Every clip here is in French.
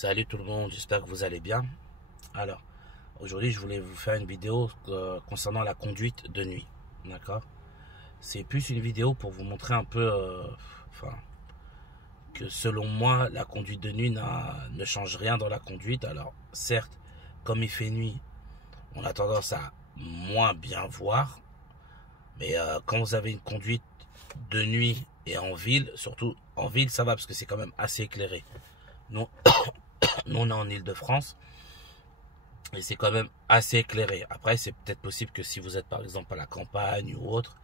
Salut tout le monde, j'espère que vous allez bien. Alors, aujourd'hui je voulais vous faire une vidéo concernant la conduite de nuit. D'accord? C'est plus une vidéo pour vous montrer un peu que selon moi, la conduite de nuit ne change rien dans la conduite. Alors, certes, comme il fait nuit, on a tendance à moins bien voir. Mais quand vous avez une conduite de nuit et en ville, surtout en ville, ça va parce que c'est quand même assez éclairé. Nous, nous on est en Île-de-France et c'est quand même assez éclairé. Après, c'est peut-être possible que si vous êtes par exemple à la campagne ou autre,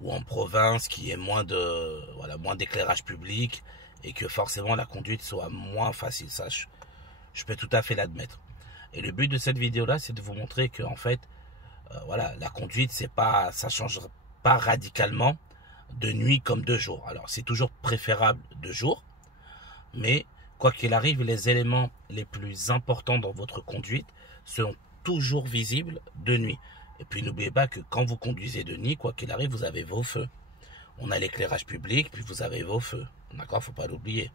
ou en province, qu'il y ait moins d'éclairage public et que forcément la conduite soit moins facile. Ça, je peux tout à fait l'admettre. Et le but de cette vidéo-là, c'est de vous montrer que en fait, la conduite, ça change pas radicalement de nuit comme de jour. Alors, c'est toujours préférable de jour, mais quoi qu'il arrive, les éléments les plus importants dans votre conduite seront toujours visibles de nuit. Et puis n'oubliez pas que quand vous conduisez de nuit, quoi qu'il arrive, vous avez vos feux. On a l'éclairage public, puis vous avez vos feux. D'accord? Faut pas l'oublier.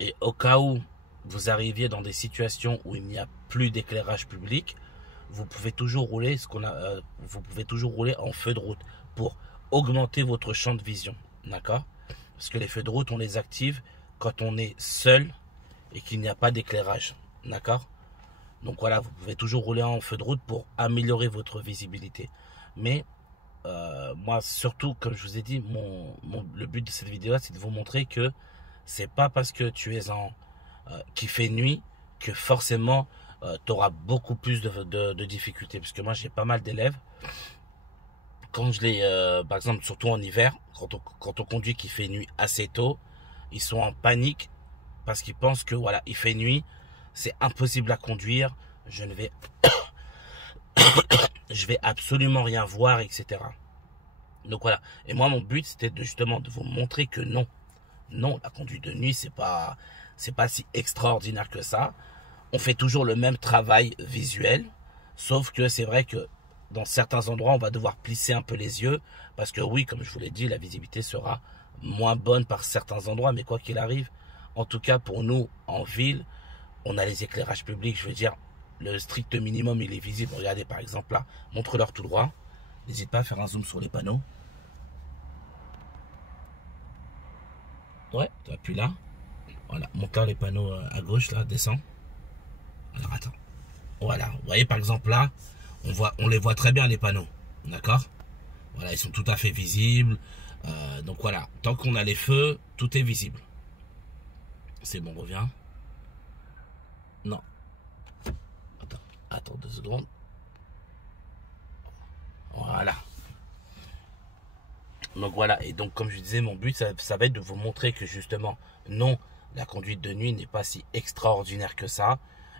Et au cas où vous arriviez dans des situations où il n'y a plus d'éclairage public, vous pouvez toujours rouler en feu de route pour augmenter votre champ de vision. D'accord? Parce que les feux de route, on les active quand on est seul et qu'il n'y a pas d'éclairage. D'accord? Donc voilà, vous pouvez toujours rouler en feu de route pour améliorer votre visibilité. Mais moi, surtout, comme je vous ai dit, le but de cette vidéo, c'est de vous montrer que c'est pas parce que tu es qu'il fait nuit que forcément tu auras beaucoup plus de difficultés. Parce que moi, j'ai pas mal d'élèves. Quand par exemple, surtout en hiver, quand on conduit qu'il fait nuit assez tôt, ils sont en panique parce qu'ils pensent que voilà, il fait nuit, c'est impossible à conduire, je vais absolument rien voir, etc. Donc voilà. Et moi, mon but, c'était justement de vous montrer que non, la conduite de nuit, c'est pas si extraordinaire que ça. On fait toujours le même travail visuel, sauf que c'est vrai que dans certains endroits, on va devoir plisser un peu les yeux, parce que oui, comme je vous l'ai dit, la visibilité sera moins bonne par certains endroits, mais quoi qu'il arrive, en tout cas pour nous, en ville, on a les éclairages publics, je veux dire, le strict minimum, il est visible. Regardez par exemple là, montre-leur tout droit. N'hésite pas à faire un zoom sur les panneaux. Ouais, tu appuies là. Voilà, montre-leur les panneaux à gauche, là, descends. Alors attends. Voilà, vous voyez par exemple là, on les voit très bien les panneaux. D'accord? Voilà, ils sont tout à fait visibles. Donc voilà, tant qu'on a les feux, tout est visible. C'est bon, reviens. Non. Attends 2 secondes. Voilà. Donc voilà, et donc comme je disais, mon but, ça va être de vous montrer que justement, non, la conduite de nuit n'est pas si extraordinaire que ça.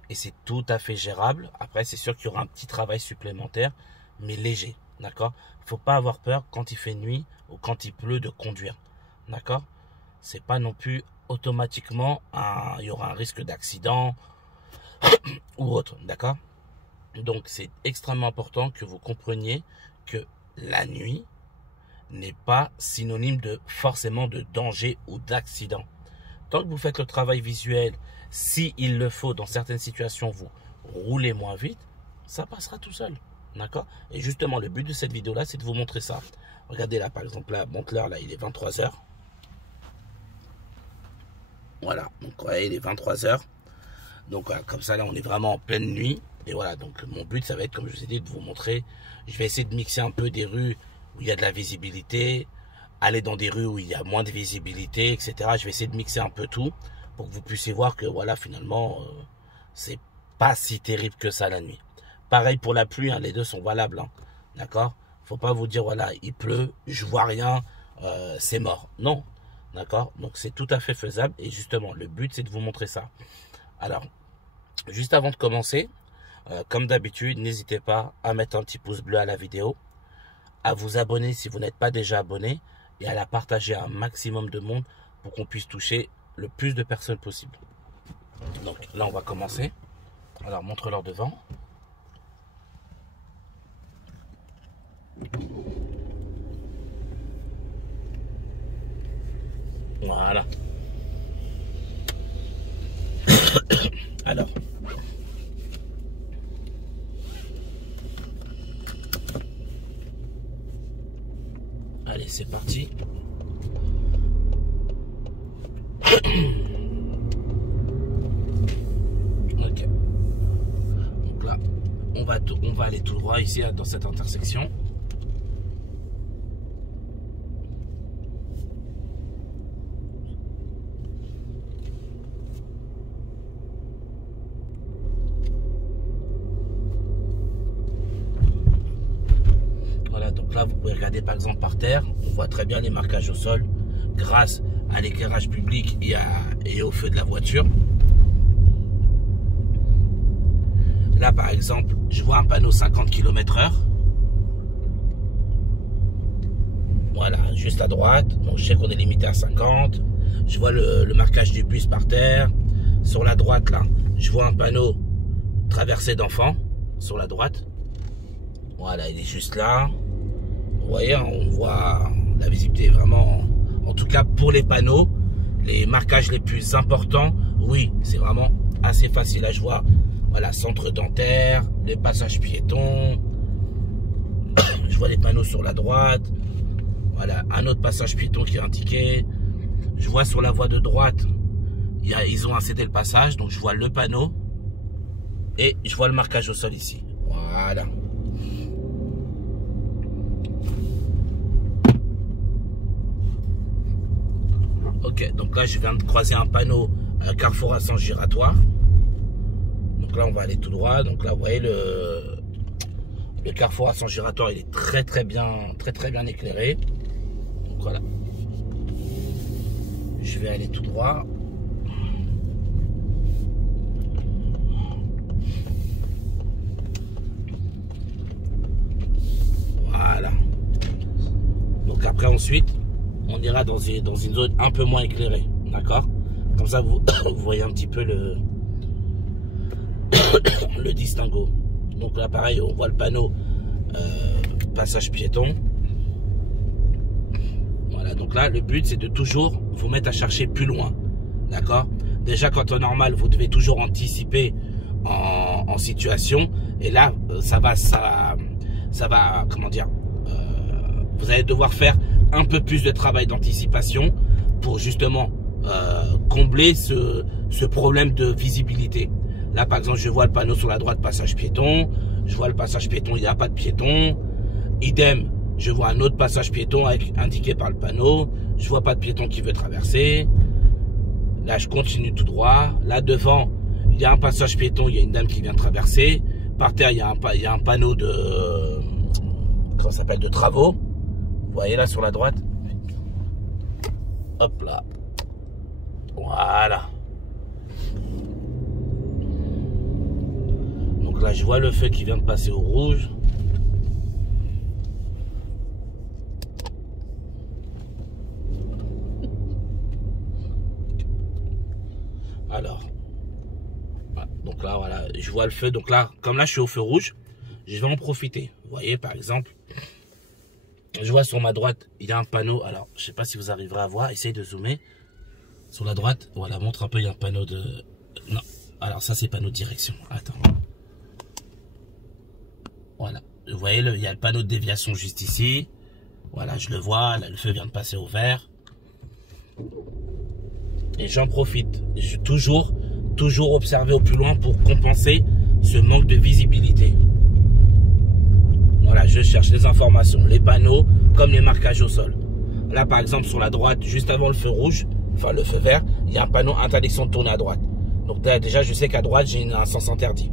Et c'est tout à fait gérable. Après, c'est sûr qu'il y aura un petit travail supplémentaire, mais léger. D'accord? Il ne faut pas avoir peur quand il fait nuit ou quand il pleut de conduire. D'accord? C'est pas non plus automatiquement il y aura un risque d'accident ou autre. D'accord? Donc c'est extrêmement important que vous compreniez que la nuit n'est pas synonyme forcément de danger ou d'accident. Tant que vous faites le travail visuel, si il le faut, dans certaines situations, vous roulez moins vite, ça passera tout seul. D'accord? Et justement, le but de cette vidéo-là, c'est de vous montrer ça. Regardez là, par exemple, là, montre-leur, là, il est 23 h. Voilà, donc ouais, il est 23 h. Donc voilà, comme ça, là, on est vraiment en pleine nuit. Et voilà, donc mon but, ça va être, comme je vous ai dit, de vous montrer. Je vais essayer de mixer un peu des rues où il y a de la visibilité, aller dans des rues où il y a moins de visibilité, etc. Je vais essayer de mixer un peu tout pour que vous puissiez voir que voilà, finalement, c'est pas si terrible que ça la nuit. Pareil pour la pluie, hein, les deux sont valables. Hein, d'accord? Faut pas vous dire, voilà, il pleut, je vois rien, c'est mort. Non, d'accord? Donc c'est tout à fait faisable. Et justement, le but, c'est de vous montrer ça. Alors, juste avant de commencer, comme d'habitude, n'hésitez pas à mettre un petit pouce bleu à la vidéo, à vous abonner si vous n'êtes pas déjà abonné et à la partager à un maximum de monde pour qu'on puisse toucher le plus de personnes possible. Donc là, on va commencer. Alors, montre-leur devant. Voilà. Alors. Allez, c'est parti. Ok. Donc là, on va aller tout droit ici dans cette intersection. Voilà, donc là, vous pouvez regarder par exemple par terre. On voit très bien les marquages au sol grâce à l'éclairage public et au feu de la voiture. Là, par exemple, je vois un panneau 50 km/h. Voilà, juste à droite. Donc, je sais qu'on est limité à 50. Je vois le marquage du bus par terre. Sur la droite, là, je vois un panneau traversée d'enfants. Sur la droite. Voilà, il est juste là. Vous voyez, on voit la visibilité vraiment... En tout cas, pour les panneaux, les marquages les plus importants, oui, c'est vraiment assez facile à voir. Voilà, centre dentaire, les passages piétons. Je vois les panneaux sur la droite. Voilà, un autre passage piéton qui est indiqué. Je vois sur la voie de droite, ils ont incédé le passage. Donc, je vois le panneau. Et je vois le marquage au sol ici. Voilà. Ok, donc là, je viens de croiser un panneau à carrefour à sens giratoire. Donc là, on va aller tout droit. Donc là, vous voyez, le carrefour à sens giratoire, il est très bien éclairé. Donc voilà. Je vais aller tout droit. Voilà. Donc après, ensuite, on ira dans une zone un peu moins éclairée. D'accord? Comme ça, vous voyez un petit peu le distinguo. Donc là, pareil, on voit le panneau passage piéton. Voilà, donc là, le but, c'est de toujours vous mettre à chercher plus loin. D'accord? Déjà, quand en normal, vous devez toujours anticiper en situation. Et là, ça va, comment dire, vous allez devoir faire un peu plus de travail d'anticipation pour justement combler ce problème de visibilité. Là, par exemple, je vois le panneau sur la droite, passage piéton. Je vois le passage piéton, il n'y a pas de piéton. Idem, je vois un autre passage piéton indiqué par le panneau. Je vois pas de piéton qui veut traverser. Là, je continue tout droit. Là, devant, il y a un passage piéton, il y a une dame qui vient de traverser. Par terre, il y a un panneau de... Comment ça s'appelle? De travaux. Vous voyez là, sur la droite. Hop là. Voilà. Donc là, je vois le feu qui vient de passer au rouge. Alors. Donc là, voilà. Je vois le feu. Donc là, comme là, je suis au feu rouge, je vais en profiter. Vous voyez, par exemple, je vois sur ma droite, il y a un panneau. Alors, je ne sais pas si vous arriverez à voir. Essayez de zoomer. Sur la droite, voilà, montre un peu, il y a un panneau de... Non. Alors ça, c'est panneau de direction. Attends. Voilà. Vous voyez, il y a le panneau de déviation juste ici. Voilà, je le vois. Là, le feu vient de passer au vert. Et j'en profite. Je toujours observer au plus loin pour compenser ce manque de visibilité. Voilà, je cherche les informations, les panneaux, comme les marquages au sol. Là, par exemple, sur la droite, juste avant le feu rouge, enfin le feu vert, il y a un panneau interdiction de tourner à droite. Donc déjà, je sais qu'à droite, j'ai un sens interdit.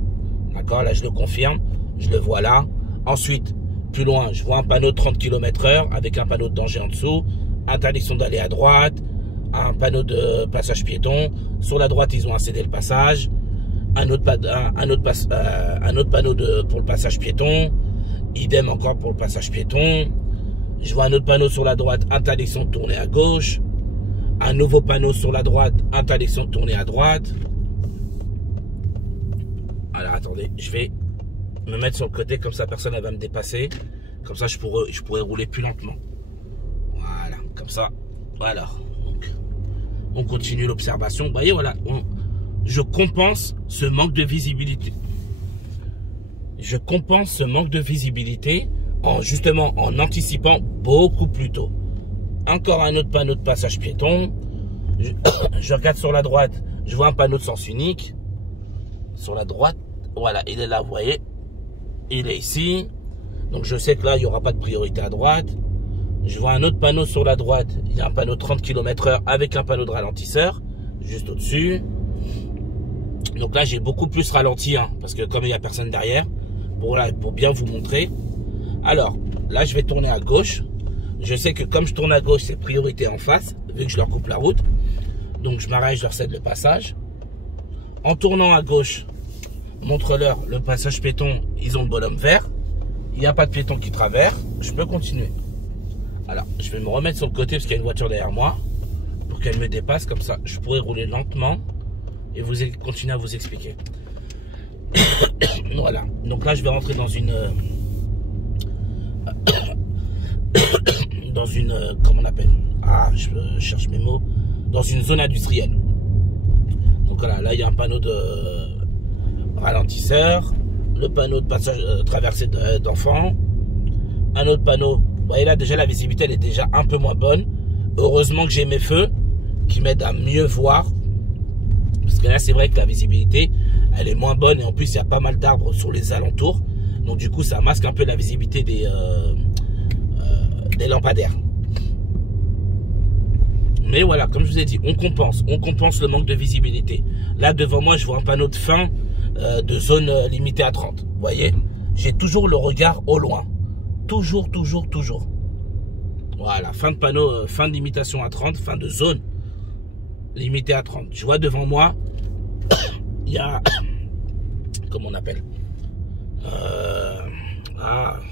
D'accord? Là, je le confirme. Je le vois là. Ensuite, plus loin, je vois un panneau de 30 km/h avec un panneau de danger en dessous. Interdiction d'aller à droite. Un panneau de passage piéton. Sur la droite, ils ont incédé le passage. Un autre panneau pour le passage piéton. Idem encore pour le passage piéton. Je vois un autre panneau sur la droite, interdiction de tourner à gauche. Un nouveau panneau sur la droite, interdiction de tourner à droite. Alors attendez, je vais me mettre sur le côté, comme ça personne ne va me dépasser. Comme ça je pourrais rouler plus lentement. Voilà, comme ça. Voilà. Donc, on continue l'observation. Vous voyez, voilà. je compense ce manque de visibilité. Je compense ce manque de visibilité justement en anticipant beaucoup plus tôt. Encore un autre panneau de passage piéton. Je regarde sur la droite, je vois un panneau de sens unique. Sur la droite, voilà, il est là, vous voyez. Il est ici. Donc je sais que là, il n'y aura pas de priorité à droite. Je vois un autre panneau sur la droite. Il y a un panneau 30 km/h avec un panneau de ralentisseur, juste au-dessus. Donc là, j'ai beaucoup plus ralenti, hein, parce que comme il n'y a personne derrière, pour bien vous montrer. Alors, là, je vais tourner à gauche. Je sais que comme je tourne à gauche, c'est priorité en face, vu que je leur coupe la route. Donc, je m'arrête, je leur cède le passage. En tournant à gauche, montre-leur le passage piéton, ils ont le bonhomme vert. Il n'y a pas de piéton qui traverse, je peux continuer. Alors, je vais me remettre sur le côté parce qu'il y a une voiture derrière moi pour qu'elle me dépasse, comme ça, je pourrais rouler lentement et continuer à vous expliquer. Voilà, donc là, je vais rentrer dans une... comment on appelle? Ah, je cherche mes mots. Dans une zone industrielle. Donc voilà, là, il y a un panneau de ralentisseur, le panneau de passage traversée d'enfants, un autre panneau. Vous voyez là, déjà la visibilité elle est déjà un peu moins bonne. Heureusement que j'ai mes feux qui m'aident à mieux voir, parce que là c'est vrai que la visibilité elle est moins bonne et en plus il y a pas mal d'arbres sur les alentours, donc du coup ça masque un peu la visibilité des lampadaires. Mais voilà, comme je vous ai dit, on compense le manque de visibilité. Là devant moi je vois un panneau de fin de zone limitée à 30. Vous voyez, j'ai toujours le regard au loin. Toujours. Voilà, fin de panneau, fin de limitation à 30, fin de zone limitée à 30. Je vois devant moi, il y a, comment on appelle,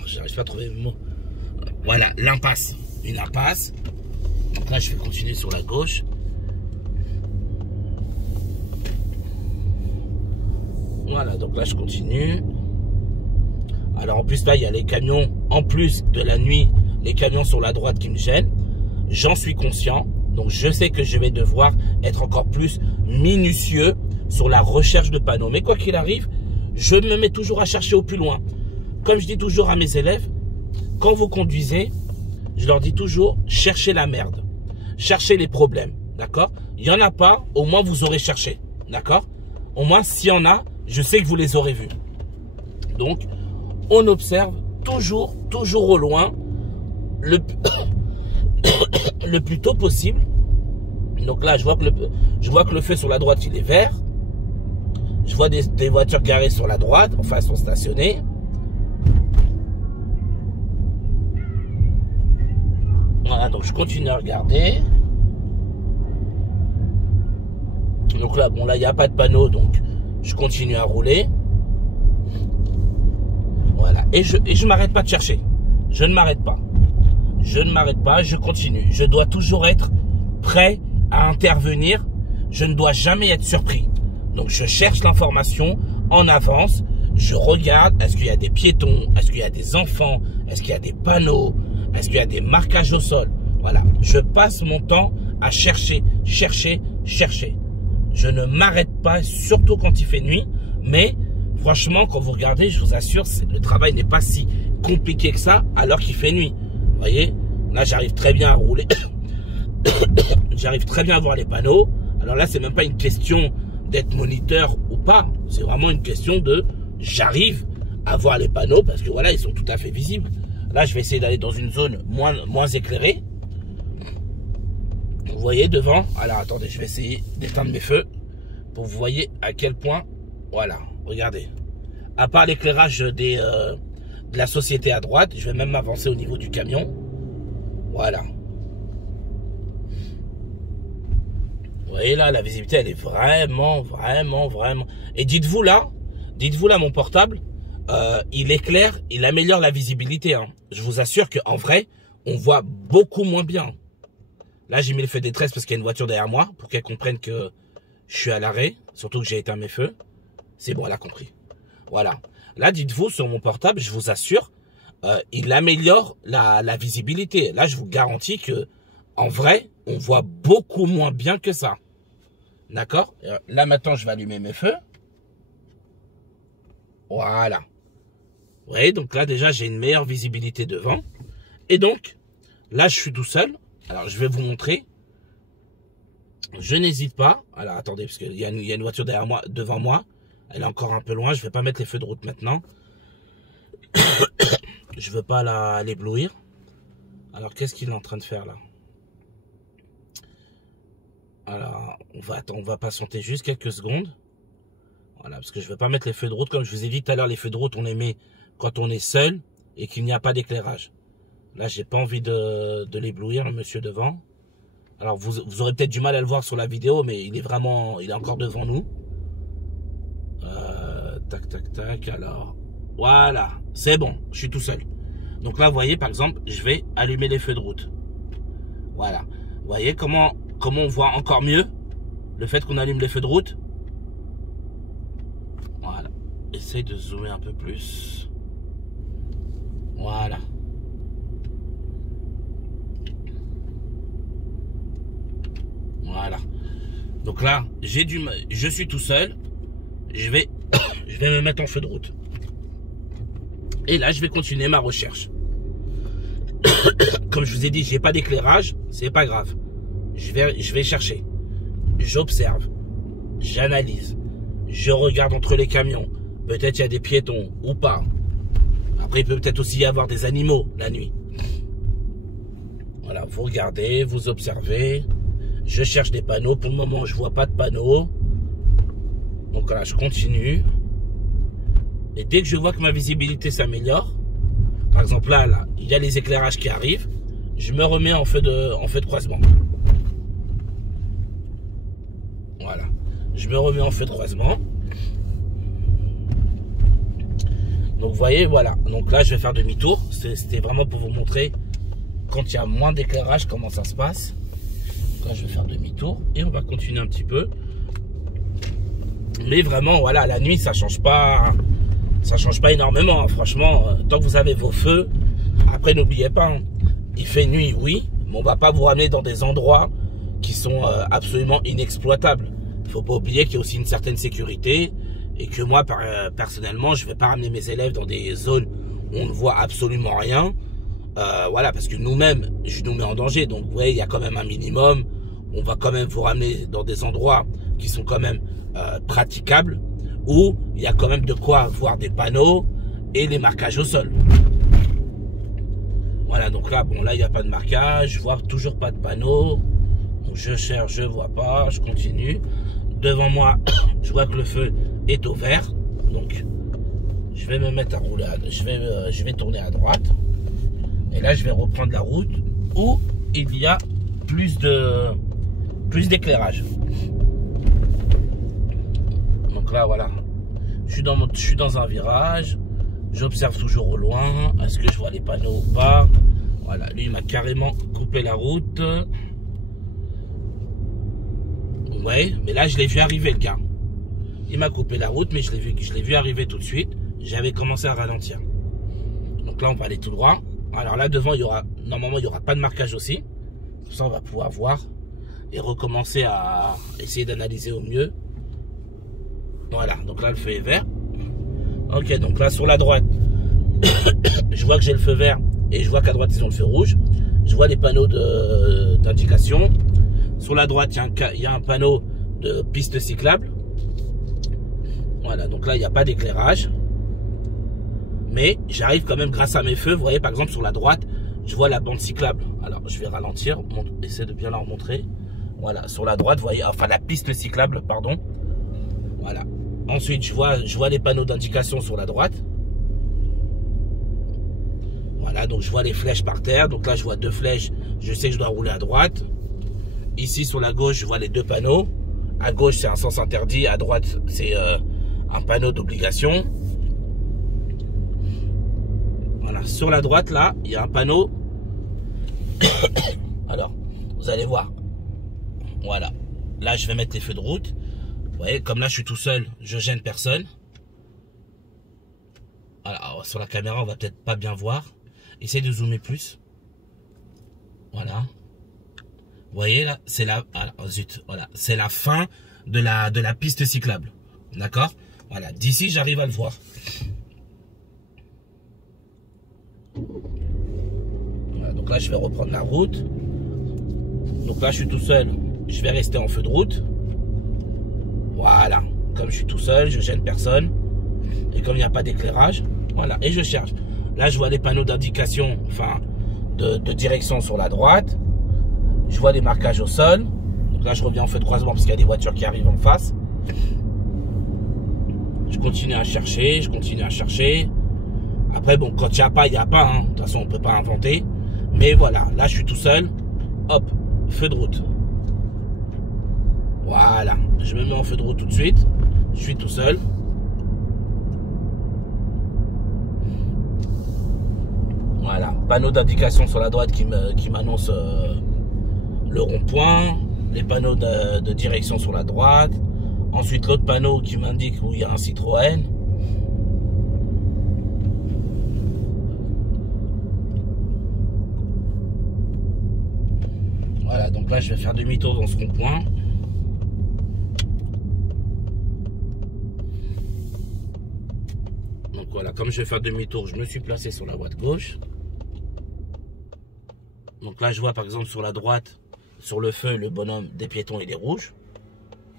j'arrive pas à trouver le mot. Voilà, l'impasse, une impasse. Donc là, je vais continuer sur la gauche. Voilà, donc là, je continue. Alors en plus là il y a les camions, en plus de la nuit, les camions sur la droite qui me gênent. J'en suis conscient, donc je sais que je vais devoir être encore plus minutieux sur la recherche de panneaux. Mais quoi qu'il arrive, je me mets toujours à chercher au plus loin. Comme je dis toujours à mes élèves, quand vous conduisez, je leur dis toujours, cherchez la merde. Cherchez les problèmes, d'accord? Il n'y en a pas, au moins vous aurez cherché, d'accord? Au moins s'il y en a, je sais que vous les aurez vus. Donc, on observe toujours au loin, le plus tôt possible. Donc là, je vois que le feu sur la droite, il est vert. Je vois des voitures garées sur la droite, enfin, elles sont stationnées. Voilà, donc je continue à regarder. Donc là, bon, là, il n'y a pas de panneau, donc je continue à rouler. Voilà, et je m'arrête pas de chercher. Je ne m'arrête pas. Je continue. Je dois toujours être prêt à intervenir. Je ne dois jamais être surpris. Donc je cherche l'information en avance. Je regarde, est-ce qu'il y a des piétons? Est-ce qu'il y a des enfants? Est-ce qu'il y a des panneaux? Est-ce qu'il y a des marquages au sol? Voilà, je passe mon temps à chercher. Je ne m'arrête pas, surtout quand il fait nuit, mais... Franchement, quand vous regardez, je vous assure, le travail n'est pas si compliqué que ça alors qu'il fait nuit. Vous voyez, là, j'arrive très bien à rouler. J'arrive très bien à voir les panneaux. Alors là, c'est même pas une question d'être moniteur ou pas. C'est vraiment une question de j'arrive à voir les panneaux parce que voilà, ils sont tout à fait visibles. Là, je vais essayer d'aller dans une zone moins éclairée. Vous voyez devant. Alors, attendez, je vais essayer d'éteindre mes feux pour que vous voyez à quel point... Voilà, regardez. À part l'éclairage de la société à droite, je vais même m'avancer au niveau du camion. Voilà. Vous voyez là, la visibilité, elle est vraiment... Et dites-vous là, mon portable, il éclaire, il améliore la visibilité. Hein. Je vous assure qu'en vrai, on voit beaucoup moins bien. Là, j'ai mis le feu détresse parce qu'il y a une voiture derrière moi pour qu'elle comprenne que je suis à l'arrêt, surtout que j'ai éteint mes feux. C'est bon, elle a compris. Voilà. Là, dites-vous, sur mon portable, je vous assure, il améliore la visibilité. Là, je vous garantis que, en vrai, on voit beaucoup moins bien que ça. D'accord? Là, maintenant, je vais allumer mes feux. Voilà. Vous voyez, donc là, déjà, j'ai une meilleure visibilité devant. Et donc, là, je suis tout seul. Alors, je vais vous montrer. Je n'hésite pas. Alors, attendez, parce qu'il y a une voiture derrière moi, devant moi. Elle est encore un peu loin. Je ne vais pas mettre les feux de route maintenant. Je ne veux pas l'éblouir. Alors, qu'est-ce qu'il est en train de faire, là? Alors, on va patienter juste quelques secondes. Voilà, parce que je ne veux pas mettre les feux de route. Comme je vous ai dit tout à l'heure, les feux de route, on les met quand on est seul et qu'il n'y a pas d'éclairage. Là, j'ai pas envie de l'éblouir, le monsieur devant. Alors, vous aurez peut-être du mal à le voir sur la vidéo, mais il est encore devant nous. Tac, tac, tac. Alors, voilà, c'est bon, je suis tout seul. Donc là, vous voyez, par exemple, je vais allumer les feux de route. Voilà. Vous voyez comment on voit encore mieux le fait qu'on allume les feux de route? Voilà. Essaye de zoomer un peu plus. Voilà. Voilà. Donc là, je suis tout seul. Je vais me mettre en feu de route. Et là, je vais continuer ma recherche. Comme je vous ai dit, j'ai pas d'éclairage, c'est pas grave. Je vais chercher. J'observe. J'analyse. Je regarde entre les camions. Peut-être il y a des piétons ou pas. Après, il peut peut-être aussi y avoir des animaux la nuit. Voilà, vous regardez, vous observez. Je cherche des panneaux. Pour le moment, je vois pas de panneaux. Donc voilà, je continue. Et dès que je vois que ma visibilité s'améliore, par exemple là, il y a les éclairages qui arrivent, je me remets en feu de croisement. Voilà. Je me remets en feu de croisement. Donc vous voyez, voilà. Donc là, je vais faire demi-tour. C'était vraiment pour vous montrer quand il y a moins d'éclairage, comment ça se passe. Donc là, je vais faire demi-tour et on va continuer un petit peu. Mais vraiment, voilà, la nuit, ça change pas énormément. Hein. Franchement, tant que vous avez vos feux, après, n'oubliez pas, hein, il fait nuit, oui, mais on va pas vous ramener dans des endroits qui sont absolument inexploitables. Il faut pas oublier qu'il y a aussi une certaine sécurité et que moi, personnellement, je vais pas ramener mes élèves dans des zones où on ne voit absolument rien. Voilà, parce que nous-mêmes, je nous mets en danger. Donc, vous voyez, il y a quand même un minimum. On va quand même vous ramener dans des endroits qui sont quand même praticables, où il y a quand même de quoi voir des panneaux et les marquages au sol. Voilà, donc là, bon, là, il n'y a pas de marquage, je vois toujours pas de panneaux. Donc, je cherche, je vois pas, je continue. Devant moi, je vois que le feu est au vert. Donc, je vais me mettre à rouler, je vais tourner à droite. Et là, je vais reprendre la route où il y a plus d'éclairage. Donc là, voilà. Je suis dans un virage. J'observe toujours au loin. Est-ce que je vois les panneaux ou pas? Voilà, lui, il m'a carrément coupé la route. Ouais, mais là, je l'ai vu arriver, le gars. Il m'a coupé la route, mais je l'ai vu arriver tout de suite. J'avais commencé à ralentir. Donc là, on va aller tout droit. Alors là, devant, normalement, il n'y aura pas de marquage aussi. Comme ça, on va pouvoir voir et recommencer à essayer d'analyser au mieux. Voilà, donc là, le feu est vert. Ok, donc là, sur la droite, je vois que j'ai le feu vert et je vois qu'à droite, ils ont le feu rouge. Je vois les panneaux d'indication. Sur la droite, il y a un panneau de piste cyclable. Voilà, donc là, il n'y a pas d'éclairage. Mais j'arrive quand même grâce à mes feux. Vous voyez, par exemple, sur la droite, je vois la bande cyclable. Alors, je vais ralentir, essayer de bien la remontrer. Voilà, sur la droite, vous voyez, enfin la piste cyclable, pardon. Voilà. Ensuite, je vois les panneaux d'indication sur la droite. Voilà, donc je vois les flèches par terre. Donc là, je vois deux flèches. Je sais que je dois rouler à droite. Ici, sur la gauche, je vois les deux panneaux. À gauche, c'est un sens interdit. À droite, c'est un panneau d'obligation. Voilà, sur la droite, là, il y a un panneau. Alors, vous allez voir. Voilà. Là, je vais mettre les feux de route. Vous voyez, comme là, je suis tout seul, je gêne personne. Alors, sur la caméra, on va peut-être pas bien voir. Essayez de zoomer plus. Voilà. Vous voyez, là, c'est la... Alors, zut, voilà. C'est la fin de la piste cyclable. D'accord? Voilà, d'ici, j'arrive à le voir. Voilà, donc là, je vais reprendre la route. Donc là, je suis tout seul. Je vais rester en feu de route. Voilà. Comme je suis tout seul, je gêne personne. Et comme il n'y a pas d'éclairage, voilà. Et je cherche. Là, je vois les panneaux d'indication, enfin, de direction sur la droite. Je vois les marquages au sol. Donc là, je reviens en feu de croisement parce qu'il y a des voitures qui arrivent en face. Je continue à chercher, je continue à chercher. Après, bon, quand il n'y a pas, il n'y a pas. Hein. De toute façon, on ne peut pas inventer. Mais voilà, là, je suis tout seul. Hop, feu de route. Voilà, je me mets en feu de route tout de suite. Je suis tout seul. Voilà, panneau d'indication sur la droite qui m'annonce le rond-point. Les panneaux de direction sur la droite. Ensuite, l'autre panneau qui m'indique où il y a un Citroën. Voilà, donc là, je vais faire demi-tour dans ce rond-point. Donc voilà, comme je vais faire demi-tour, je me suis placé sur la voie de gauche. Donc là, je vois par exemple sur la droite, sur le feu, le bonhomme des piétons, il est rouge.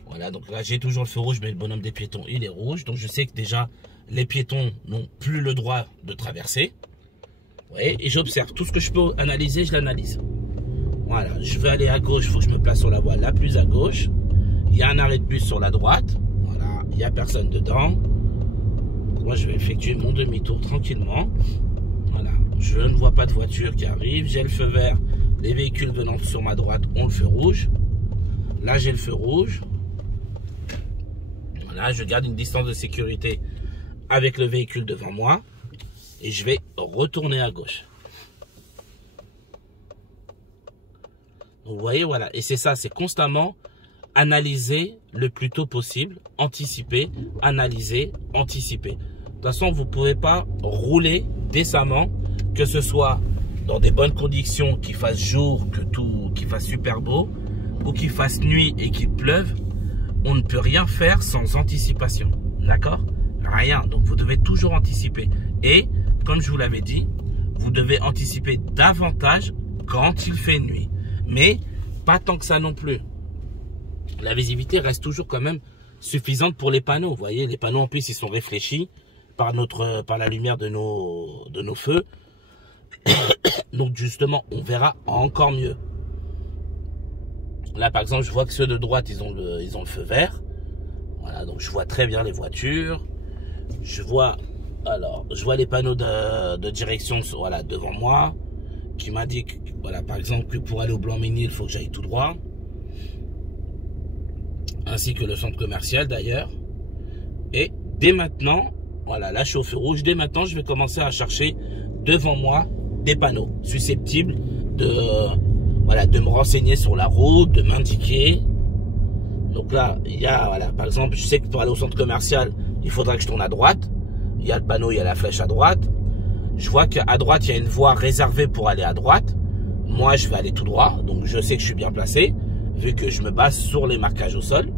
Voilà, donc là, j'ai toujours le feu rouge, mais le bonhomme des piétons, il est rouge. Donc je sais que déjà, les piétons n'ont plus le droit de traverser. Vous voyez, et j'observe. Tout ce que je peux analyser, je l'analyse. Voilà, je veux aller à gauche, il faut que je me place sur la voie la plus à gauche. Il y a un arrêt de bus sur la droite. Voilà, il n'y a personne dedans. Moi, je vais effectuer mon demi-tour tranquillement. Voilà, je ne vois pas de voiture qui arrive. J'ai le feu vert. Les véhicules venant sur ma droite ont le feu rouge. Là, j'ai le feu rouge. Voilà, je garde une distance de sécurité avec le véhicule devant moi. Et je vais retourner à gauche. Donc, vous voyez, voilà. Et c'est ça, c'est constamment analyser le plus tôt possible, anticiper, analyser, anticiper. De toute façon, vous ne pouvez pas rouler décemment, que ce soit dans des bonnes conditions, qu'il fasse jour, qu'il fasse super beau, ou qu'il fasse nuit et qu'il pleuve. On ne peut rien faire sans anticipation. D'accord? Rien. Donc, vous devez toujours anticiper. Et, comme je vous l'avais dit, vous devez anticiper davantage quand il fait nuit. Mais pas tant que ça non plus. La visibilité reste toujours quand même suffisante pour les panneaux. Vous voyez, les panneaux en plus, ils sont réfléchis par la lumière de nos feux. Donc justement, on verra encore mieux. Là, par exemple, je vois que ceux de droite, ils ont le feu vert. Voilà, donc je vois très bien les voitures. Je vois les panneaux de direction, voilà, devant moi, qui m'indiquent, voilà, par exemple, que pour aller au Blanc-Ménil, il faut que j'aille tout droit. Ainsi que le centre commercial d'ailleurs. Et dès maintenant, voilà, là je suis au feu rouge. Dès maintenant, je vais commencer à chercher devant moi des panneaux susceptibles de me renseigner sur la route, de m'indiquer. Donc là, il y a, voilà, par exemple, je sais que pour aller au centre commercial, il faudra que je tourne à droite. Il y a le panneau, il y a la flèche à droite. Je vois qu'à droite, il y a une voie réservée pour aller à droite. Moi, je vais aller tout droit. Donc, je sais que je suis bien placé, vu que je me base sur les marquages au sol.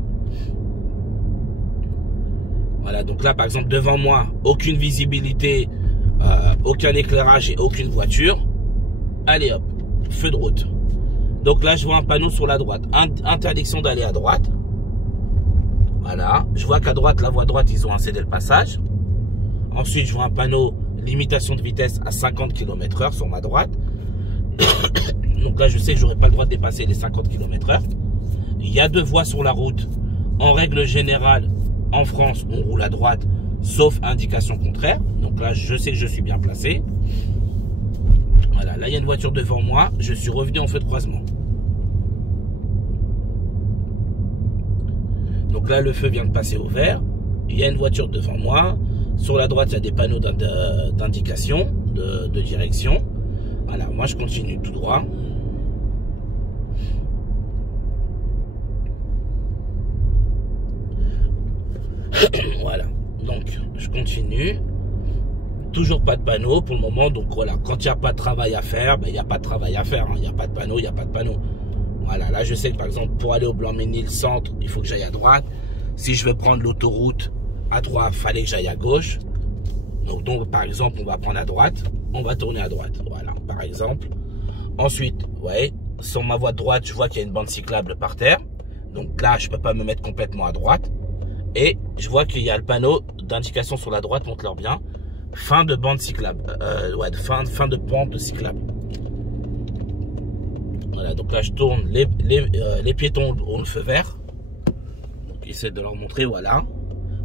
Voilà, donc là, par exemple, devant moi, aucune visibilité, aucun éclairage et aucune voiture. Allez hop, feu de route. Donc là, je vois un panneau sur la droite. Interdiction d'aller à droite. Voilà, je vois qu'à droite, la voie droite, ils ont incédé le passage. Ensuite, je vois un panneau limitation de vitesse à 50 km/h sur ma droite. Donc là, je sais que je n'aurai pas le droit de dépasser les 50 km/h. Il y a deux voies sur la route. En règle générale, en France, on roule à droite, sauf indication contraire. Donc là, je sais que je suis bien placé. Voilà, là, il y a une voiture devant moi. Je suis revenu en feu de croisement. Donc là, le feu vient de passer au vert. Il y a une voiture devant moi. Sur la droite, il y a des panneaux d'indication, de direction. Voilà, moi, je continue tout droit. Voilà, donc je continue. Toujours pas de panneau pour le moment. Donc voilà, quand il n'y a pas de travail à faire, ben, il n'y a pas de travail à faire. Hein. Il n'y a pas de panneau, il n'y a pas de panneau. Voilà, là je sais que par exemple pour aller au Blanc-Ménil centre, il faut que j'aille à droite. Si je veux prendre l'autoroute à droite, il fallait que j'aille à gauche. Donc par exemple, on va prendre à droite, on va tourner à droite. Voilà, par exemple. Ensuite, ouais, sur ma voie de droite, je vois qu'il y a une bande cyclable par terre. Donc là, je peux pas me mettre complètement à droite. Et je vois qu'il y a le panneau d'indication sur la droite, montre-leur bien. Fin de bande cyclable. Ouais, fin de bande cyclable. Voilà, donc là je tourne, les piétons ont le feu vert. Donc j'essaie de leur montrer, voilà.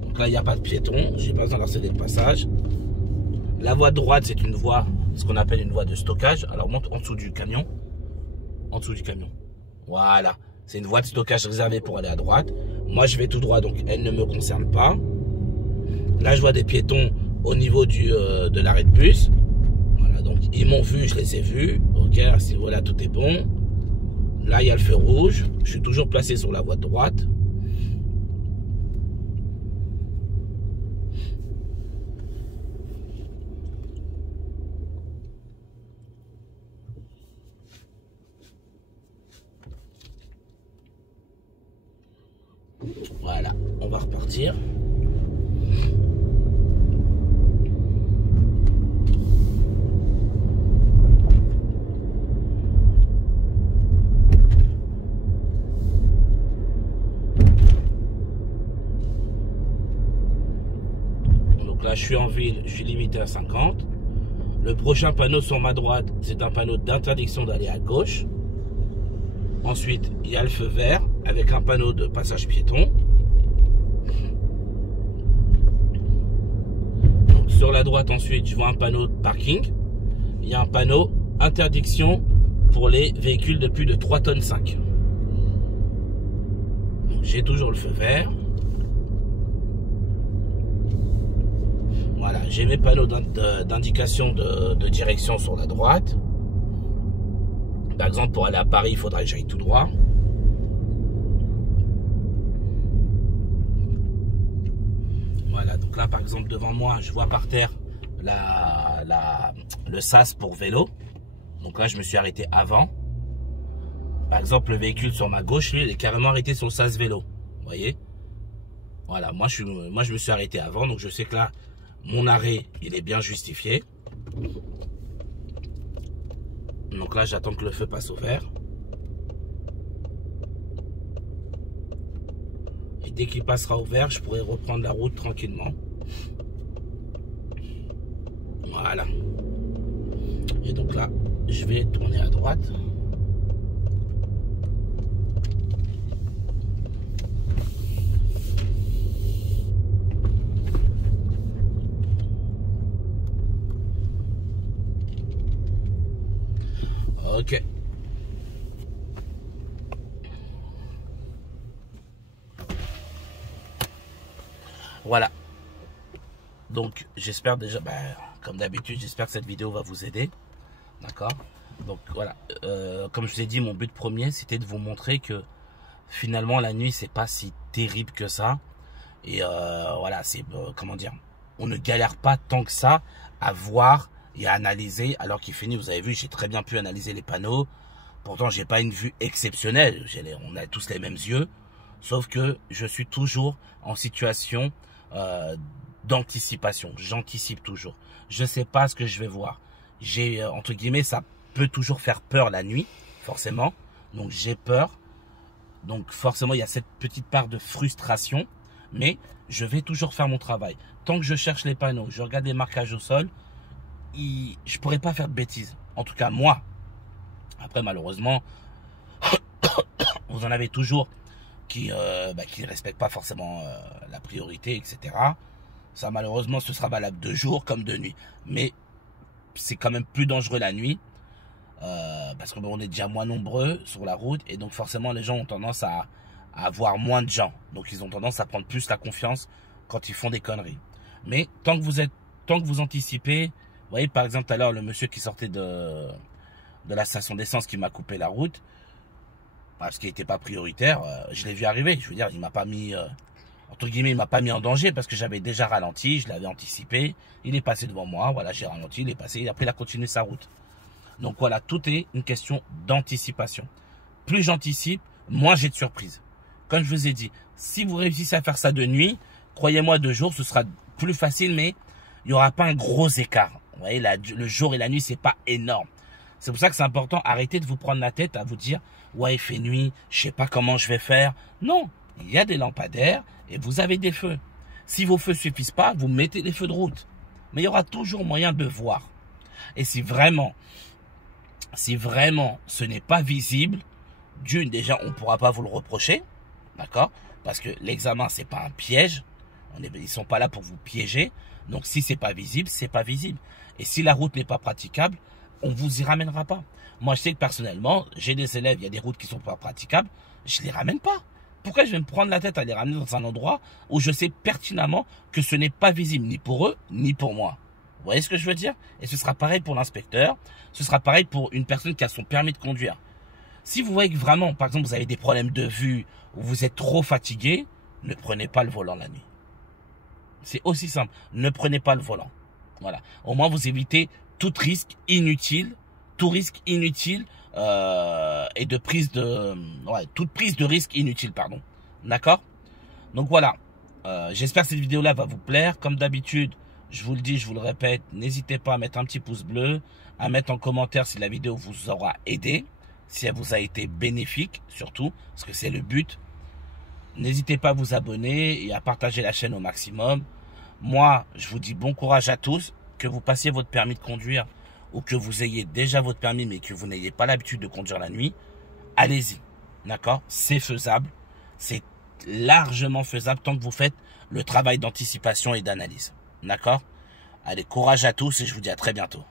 Donc là il n'y a pas de piétons, j'ai pas besoin de leur céder le passage. La voie de droite c'est une voie, ce qu'on appelle une voie de stockage. Alors monte en dessous du camion. En dessous du camion. Voilà, c'est une voie de stockage réservée pour aller à droite. Moi je vais tout droit, donc elle ne me concerne pas. Là je vois des piétons au niveau de l'arrêt de bus. Voilà, donc ils m'ont vu, je les ai vus. Ok, à ce niveau-là tout est bon. Là, il y a le feu rouge. Je suis toujours placé sur la voie de droite. Voilà, on va repartir. Là, je suis en ville, je suis limité à 50. Le prochain panneau sur ma droite, c'est un panneau d'interdiction d'aller à gauche. Ensuite, il y a le feu vert avec un panneau de passage piéton. Donc, sur la droite, ensuite, je vois un panneau de parking. Il y a un panneau interdiction pour les véhicules de plus de 3,5 tonnes. J'ai toujours le feu vert. Voilà, j'ai mes panneaux d'indication de direction sur la droite. Par exemple, pour aller à Paris, il faudrait que j'aille tout droit. Voilà, donc là, par exemple, devant moi, je vois par terre le sas pour vélo. Donc là, je me suis arrêté avant. Par exemple, le véhicule sur ma gauche, lui, il est carrément arrêté sur le sas vélo. Vous voyez? Voilà, moi, je me suis arrêté avant, donc je sais que là, mon arrêt, il est bien justifié. Donc là, j'attends que le feu passe au vert. Et dès qu'il passera au vert, je pourrai reprendre la route tranquillement. Voilà. Et donc là, je vais tourner à droite. Ok. Voilà. Donc, j'espère déjà, comme d'habitude, j'espère que cette vidéo va vous aider. D'accord? Donc, voilà. Comme je vous ai dit, mon but premier, c'était de vous montrer que finalement, la nuit, c'est pas si terrible que ça. Et voilà, c'est, comment dire, on ne galère pas tant que ça à voir et à analyser. Alors qu'il finit, vous avez vu, j'ai très bien pu analyser les panneaux. Pourtant, j'ai pas une vue exceptionnelle. On a tous les mêmes yeux. Sauf que je suis toujours en situation d'anticipation. J'anticipe toujours. Je sais pas ce que je vais voir. J'ai, entre guillemets, ça peut toujours faire peur la nuit, forcément. Donc, j'ai peur. Donc, forcément, il y a cette petite part de frustration. Mais je vais toujours faire mon travail. Tant que je cherche les panneaux, je regarde les marquages au sol, je pourrais pas faire de bêtises. En tout cas, moi. Après, malheureusement, vous en avez toujours qui ne respectent pas forcément la priorité, etc. Ça, malheureusement, ce sera valable de jour comme de nuit. Mais c'est quand même plus dangereux la nuit. Parce qu'on est déjà moins nombreux sur la route. Et donc, forcément, les gens ont tendance à avoir moins de gens. Donc, ils ont tendance à prendre plus la confiance quand ils font des conneries. Mais tant que vous anticipez, vous voyez, par exemple, tout à l'heure, le monsieur qui sortait de la station d'essence qui m'a coupé la route, parce qu'il n'était pas prioritaire, je l'ai vu arriver. Je veux dire, il m'a pas mis, entre guillemets, il m'a pas mis en danger parce que j'avais déjà ralenti, je l'avais anticipé. Il est passé devant moi, voilà, j'ai ralenti, il est passé, et après il a continué sa route. Donc voilà, tout est une question d'anticipation. plus j'anticipe, moins j'ai de surprises. Comme je vous ai dit, si vous réussissez à faire ça de nuit, croyez-moi, de jour, ce sera plus facile, mais il n'y aura pas un gros écart. Vous voyez, le jour et la nuit, c'est pas énorme. C'est pour ça que c'est important, arrêtez de vous prendre la tête à vous dire, ouais, il fait nuit, je sais pas comment je vais faire. Non, il y a des lampadaires et vous avez des feux. Si vos feux suffisent pas, vous mettez des feux de route. Mais il y aura toujours moyen de voir. Et si vraiment ce n'est pas visible, d'une, déjà, on ne pourra pas vous le reprocher, d'accord? Parce que l'examen, c'est pas un piège. Ils sont pas là pour vous piéger. Donc, si c'est pas visible, c'est pas visible. Et si la route n'est pas praticable, on vous y ramènera pas. Moi, je sais que personnellement, j'ai des élèves, il y a des routes qui sont pas praticables, je les ramène pas. Pourquoi je vais me prendre la tête à les ramener dans un endroit où je sais pertinemment que ce n'est pas visible, ni pour eux, ni pour moi? Vous voyez ce que je veux dire? Et ce sera pareil pour l'inspecteur, ce sera pareil pour une personne qui a son permis de conduire. Si vous voyez que vraiment, par exemple, vous avez des problèmes de vue, ou vous êtes trop fatigué, ne prenez pas le volant la nuit. C'est aussi simple, ne prenez pas le volant. Voilà. Au moins, vous évitez tout risque inutile, et de prise de, toute prise de risque inutile, pardon. D'accord? Donc voilà. J'espère que cette vidéo-là va vous plaire. Comme d'habitude, je vous le dis, je vous le répète, n'hésitez pas à mettre un petit pouce bleu, à mettre en commentaire si la vidéo vous aura aidé, si elle vous a été bénéfique, surtout, parce que c'est le but. N'hésitez pas à vous abonner et à partager la chaîne au maximum. Moi, je vous dis bon courage à tous, que vous passiez votre permis de conduire ou que vous ayez déjà votre permis mais que vous n'ayez pas l'habitude de conduire la nuit. Allez-y, d'accord? C'est faisable, c'est largement faisable tant que vous faites le travail d'anticipation et d'analyse. D'accord? Allez, courage à tous et je vous dis à très bientôt.